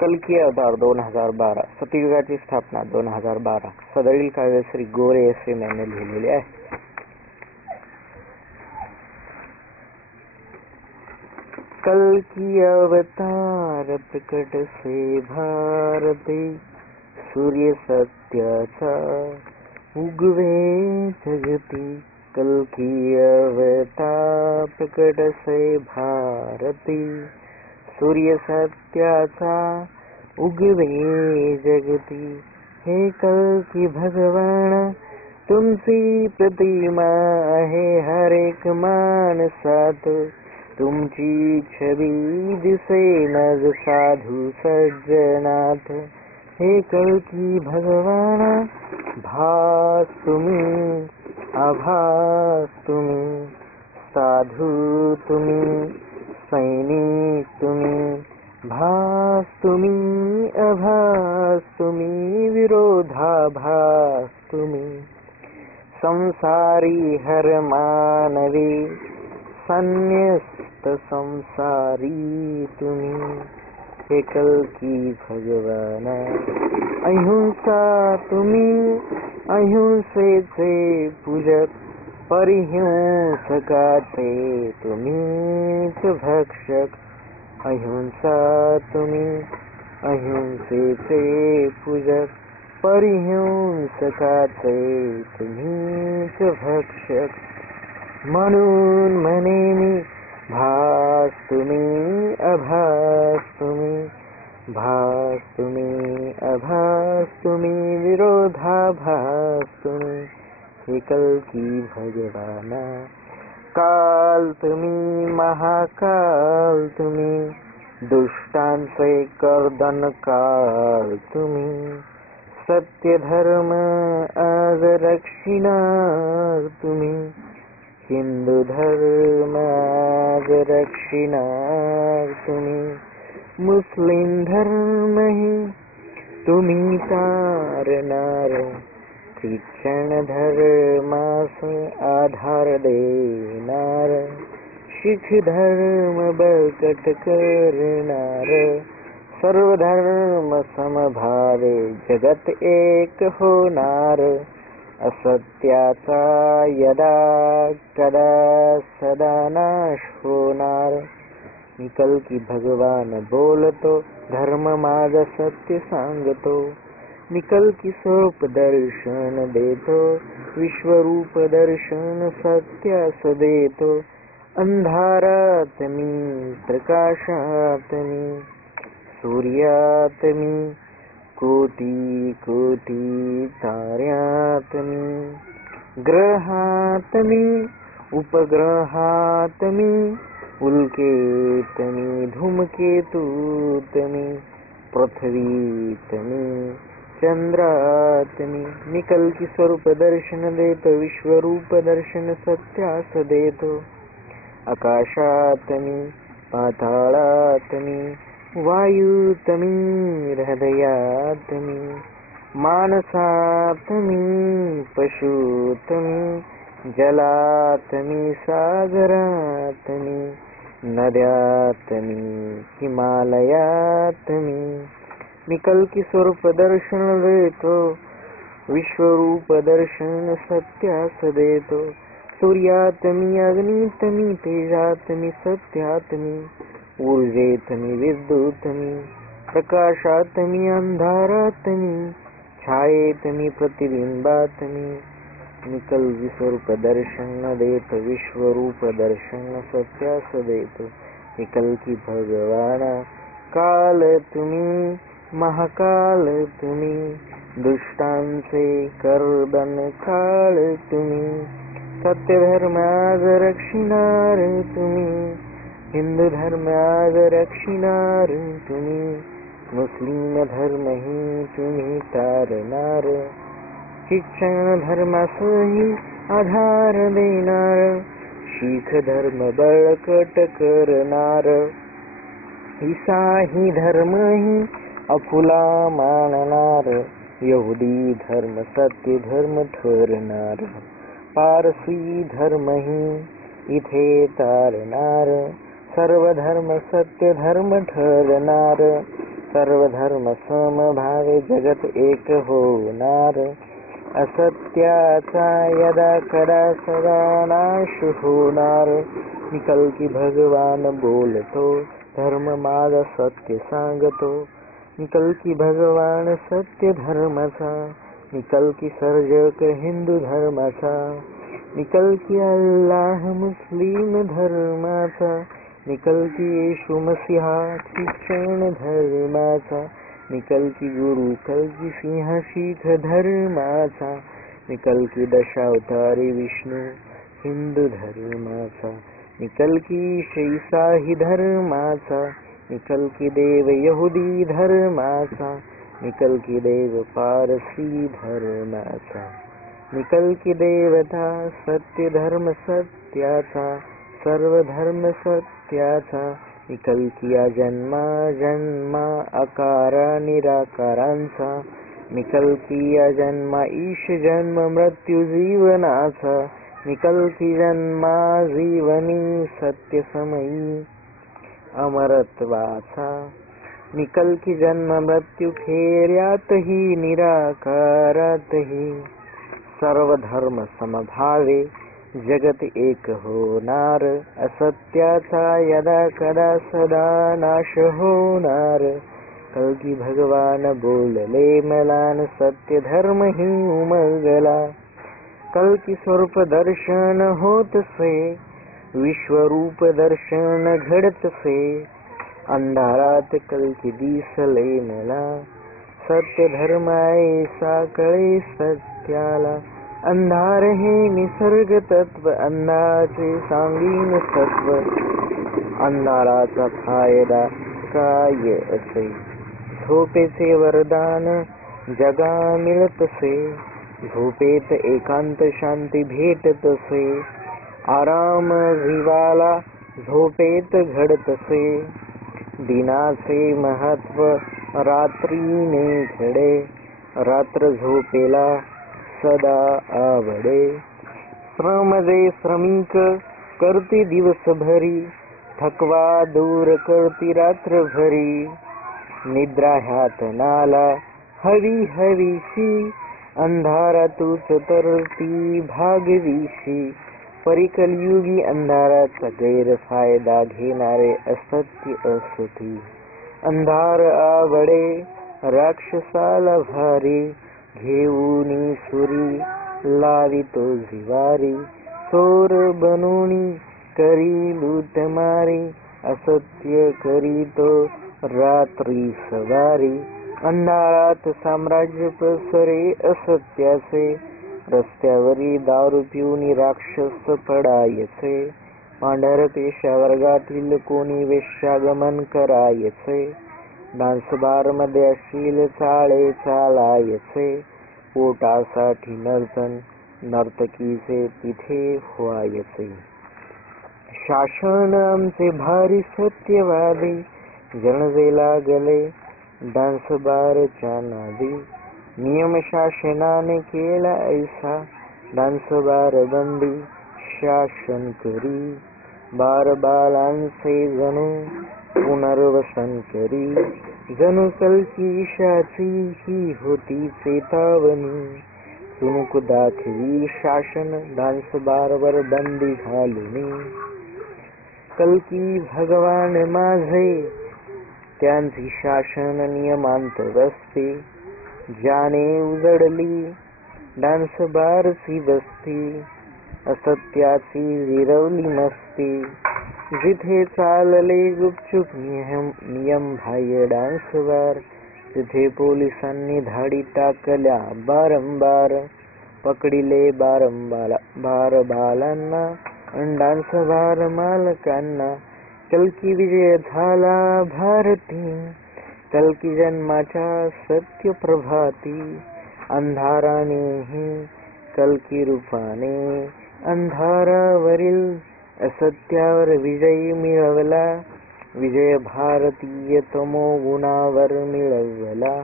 कल्की अवतार 2012, सतयुगाची स्थापना 2012. सदरील काव्य श्री गोरे असे मैंने लिहिलेले आहे. कल्की अवतार प्रकट से भारते, सूर्य सत्याचा उगवे जगती. कल्की अवतार प्रकट से भारते, सूर्य सत्याचा उगवे जगती. हे कल्की भगवान तुमची प्रतिमा आहे हर एक माणसात. तुमची छबी दिसे नग साधू सज्जनात. हे कल्की भगवान भास तुम्ही, आभास तुम्ही, साधू तुम्ही, सैनिक तुम्ही, भास तुम्ही, आभास तुम्ही, विरोधाभास तुम्ही. संसारी हर मानवी, संन्यस्त संसारी तुम्ही. हे कल्की भगवान अहिंसा तुम्ही, अहिंसेचे पूजक, परिहिंसकाचे तुम्हीच भक्षक. अहिंसा तुम्ही, अहिंसेचे पूजक, परिहिंसकाचे तुम्हीच भक्षक. म्हणून म्हणे मी भास तुम्ही, आभास तुम्ही, भास तुम्ही, आभास तुम्ही, विरोधाभास तुम्ही. हे कल्की भगवाना काल तुम्ही, महाकाल तुम्ही, दुष्टांचे कर्दन काल तुम्ही. सत्य धर्म आज रक्षिणार तुम्ही, हिंदू धर्म आज रक्षिणार तुम्ही. मुस्लिम धर्मही तुम्ही तारणार, ख्रिश्चन धर्मास आधार देणार. शीख धर्म बळकट करणार, सर्व धर्म समभावे जगत एक होणार. असत्याचा यदा कदा सदा नाश होणार. मी कल्की भगवान बोलतो, धर्म माझा सत्य सांगतो. मी कल्की स्वरूप दर्शन देतो, विश्वरूप दर्शन सत्यास देतो. अंधारात मी, प्रकाशात मी, सूर्यात मी, कोटी कोटी ताऱ्यात मी. ग्रहात मी, उपग्रहात मी, उल्केत मी, धूमकेतूत मी, पृथ्वीत मी, चंद्रात मी. मी कल्की स्वरूप दर्शन देतो, विश्वरूप दर्शन सत्यास देतो. आकाशात मी, पाताळात मी, वायूत मी, हृदयात मी, मानसात मी, पशूत मी, जलात मी, सागरात मी, नद्यात मी, हिमालयात मी. मी कल्की स्वरूप दर्शन देतो, विश्वरूप दर्शन सत्यास देतो. सूर्यात मी, अग्नीत मी, तेजात मी, सत्यात मी, ऊर्जेत मी, विद्युत मी, प्रकाशात मी, अंधारात मी, छायेत मी, प्रतिबिंबात मी. मी कल्की स्वरूप दर्शन देतो, विश्वरूप दर्शन सत्यास देतो. हे कल्की भगवाना काल तुम्ही, महाकाल तुम्ही, दुष्टांचे कर्दन काळ तुम्ही. सत्य धर्म आज रक्षिणार तुम्ही, हिंदू धर्म आज रक्षिणार तुम्ही. मुस्लिम धर्मही तुम्ही तारणार, ख्रिश्चन धर्मासही आधार देणार. शीख धर्म बळकट करणार, ईसाही धर्मही अफुला मानणार. यहुदी धर्म सत्य धर्म ठरणार, पारसी धर्मही इथे तारणार. सर्व धर्म सत्य धर्म ठरणार. सर्व धर्म समभावे जगत एक होणार. असत्याचा यदा कदा सदा नाश होणार. निकल की भगवान बोलतो, धर्म माझा सत्य सांगतो. निकल की भगवान सत्य धर्माचा, निकल की सर्जक हिंदू धर्माचा. निकल की अल्लाह मुस्लिम धर्माचा, निकल की येशू मसीहा ख्रिश्चन धर्माचा. निकल की गुरु कल्की सिंह शीख धर्माचा. निकल की दशावतारी विष्णू हिंदू धर्माचा. निकल की ईसाई धर्माचा. निकल की देव यहुदी धर्माचा. निकल की देव पारसी धर्माचा. निकल की देवता सत्य धर्म सत्याचा, सर्व धर्म सत्याचा. निकल किया जन्मा जन्मा आकारा निराकारांचा. निकल किया जन्मा ईश जन्म मृत्यू जीवनाचा. निकल की जन्मा जीवनी सत्य समयी अमरत्वाचा. निकल की जन्म मृत्यू खेर्यातही निराकारातही. सर्व धर्म समभावे जगत एक होणार. असत्याचा यदा कदा सदा नाश होणार. कल्की भगवान बोलले मलान सत्य धर्म ही उमगला. कल्की स्वरूप दर्शन होतसे, विश्वरूप दर्शन घडतसे. अंधारात कल्की दिसले मला, सत्य धर्म ऐसा कळे सत्याला. अंधार हे निसर्ग तत्व, अंधाचे सांगीन सत्व. अंधाराचा फायदा काय असे, झोपेचे वरदान जगा मिळतसे. झोपेत एकांत शांती भेटतसे. आराम जीवाला झोपेत घडतसे. दिनाचे महत्व रात्रीने घडे, रात्र झोपेला सदा आवडे. श्रमजे श्रमिक करते दिवसभरी, थकवा दूर करती रात्रभरी. निद्रा ह्यात नाला हवी हवीशी, अंधारातूच तरती भागवीशी. परिकलयुगी अंधाराचा गैरफायदा घेणारे असत्य असती. अंधार आवडे राक्षसाला भारी, घेऊनी सुरी लावितो जिवारी. चोर बनूनी करी लूटमारी, असत्य करीतो रात्री सवारी. अंधारात साम्राज्य पसरे असत्याचे, रस्त्यावरी दारू पिऊनी राक्षस पडायचे. पांढर पेशा वर्गातील कोणी वेश्यागमन करायचे. डान्स बार मध्ये अश्लील चाळे चालायचे. पोटासाठी नर्तन नर्तकीचे तिथे व्हायचे. शासन आमचे भारी सत्यवादी, जनजे लागले डान्स बारच्या नादी. नियम शासनाने केला ऐसा, डान्स बार बंदी शासन करी. बार बालांचे जणू पुनर्वसन करी. जणू कल्कीशाची ही होती चेतावणी. चुणूक दाखवी शासन डान्स बारवर बंदी घालूनी. कल्की भगवान माझे त्यांची शासन नियमांत बसते. ज्याने उजडली डान्स बारची बसती, असत्याची विरवली मस्ती. जिथे चालले गुपचूप नियम बाह्य डान्स बार, तिथे पोलिसांनी धाडी टाकल्या बारंबार. पकडिले बार बालांना डान्स बार मालकांना. कल्की विजय झाला भारती, कल्की जन्माच्या सत्य प्रभाती. अंधारानेही कल्की रूपाने अंधारावरील असत्यावर विजय मिळवला. विजय भारतीय तमो गुणावर मिळवला.